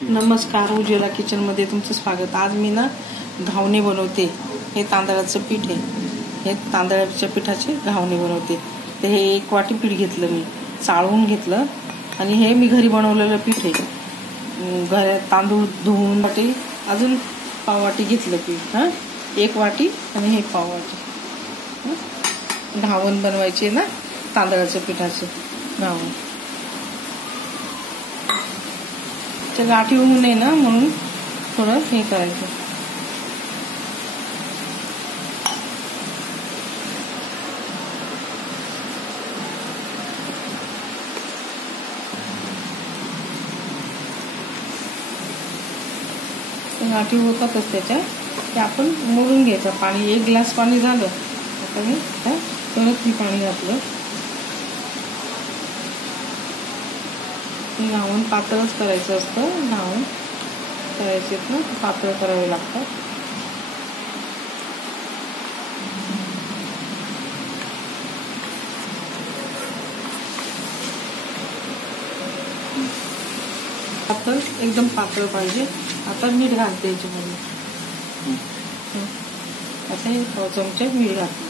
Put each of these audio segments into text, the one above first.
नमस्कार, उज्ज्वला किचनमध्ये तुमचं स्वागत। आज मी ना घावणे बनवते। हे तांदळाचं पीठ आहे, हे तांदळाच्या पिठाचे घावणे बनवते। तर हे 1 वाटी पीठ घेतलं, मी चाळून घेतलं आणि हे मी घरी बनवलेलं पीठ आहे। घरात तांदूळ धुवून वाटी, अजून पाव वाटी घेतलं पीठ। 1 वाटी आणि हे पाव वाटी घावण बनवायचे ना तांदळाच्या पिठाचे घावण। ते गाठी होऊ नये ना, म्हणून थोडं हे करायचं। गाठी होतातच त्याच्या, ते आपण मोडून घ्यायचं। पाणी 1 ग्लास पाणी झालं, आता मी परत मी पाणी घातलं। घावण पातळच करायचं असतं, घावण करायचे ना पातळ करावे लागतात। पातळ, एकदम पातळ पाहिजे। आता मीठ घालते याच्यामध्ये, आता हे 1 चमचा मीठ घालते।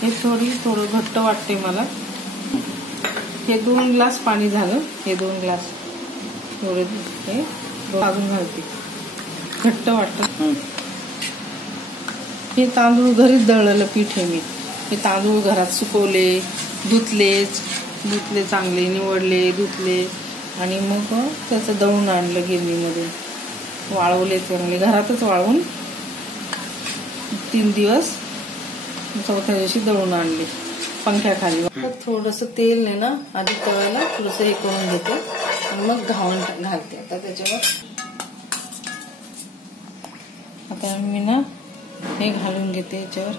हे थोडं घट्ट वाटते मला। हे 2 ग्लास पाणी झालं, हे 2 ग्लास थोडे हे अजून घालते, घट्ट वाटत। हे तांदूळ घरीच दळलेलं पीठ आहे मी। हे तांदूळ घरात सुकवले, धुतले चांगले, निवडले, धुतले आणि मग त्याचं दळून आणलं गिरणीमध्ये, वाळवले चांगले, घरातच वाळवून 3 दिवस, चौथ्या दिवशी दळून आणले पंख्याखाली। थोडंसं तेल आहे ना आधी तव्याला थोडंसं हे करून घेते आणि मग घावण घालते। आता त्याच्यावर आता मी ना हे घालून घेते याच्यावर।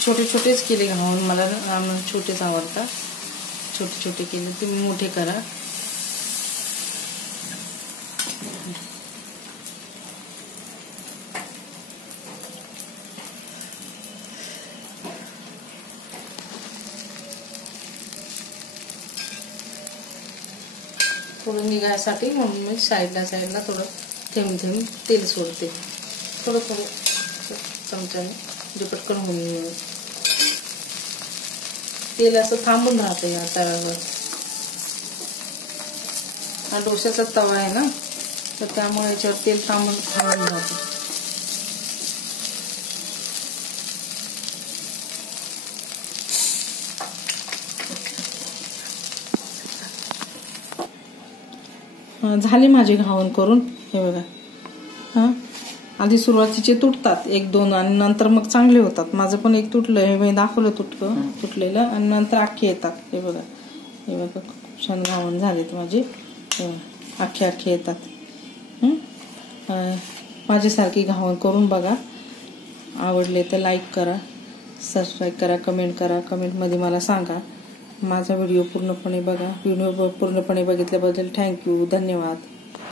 छोटे छोटेच केले घावण, मला छोटेच आवडतात। छोटे छोटे केले, तुम्ही मोठे करा। थोडं निघायसाठी म्हणून मी साईडला थोडं थेंब तेल सोडते, थोडं चमच्याने, म्हणजे पटकन होईल। तेल असं थांबून राहते या तव्यावर। हा डोश्याचा तवा आहे ना, तर त्यामुळे याच्यावर तेल थांबून राहते। झाले माझे घावण करून, हे बघा। आधी सुरुवातीचे तुटतात 1-2 आणि नंतर मग चांगले होतात। माझं पण एक तुटलं, हे मी दाखवलं तुटलेलं, आणि नंतर अख्खे येतात। हे बघा, हे बघा, खूप छान घावण झालेत माझे, अख्खे येतात। माझ्यासारखी घावण करून बघा। आवडले तर लाईक करा, सबस्क्राईब करा, कमेंट करा। कमेंटमध्ये मला सांगा। माझा व्हिडिओ पूर्णपणे बघा। व्हिडिओ पूर्णपणे बघितल्याबद्दल थँक्यू, धन्यवाद।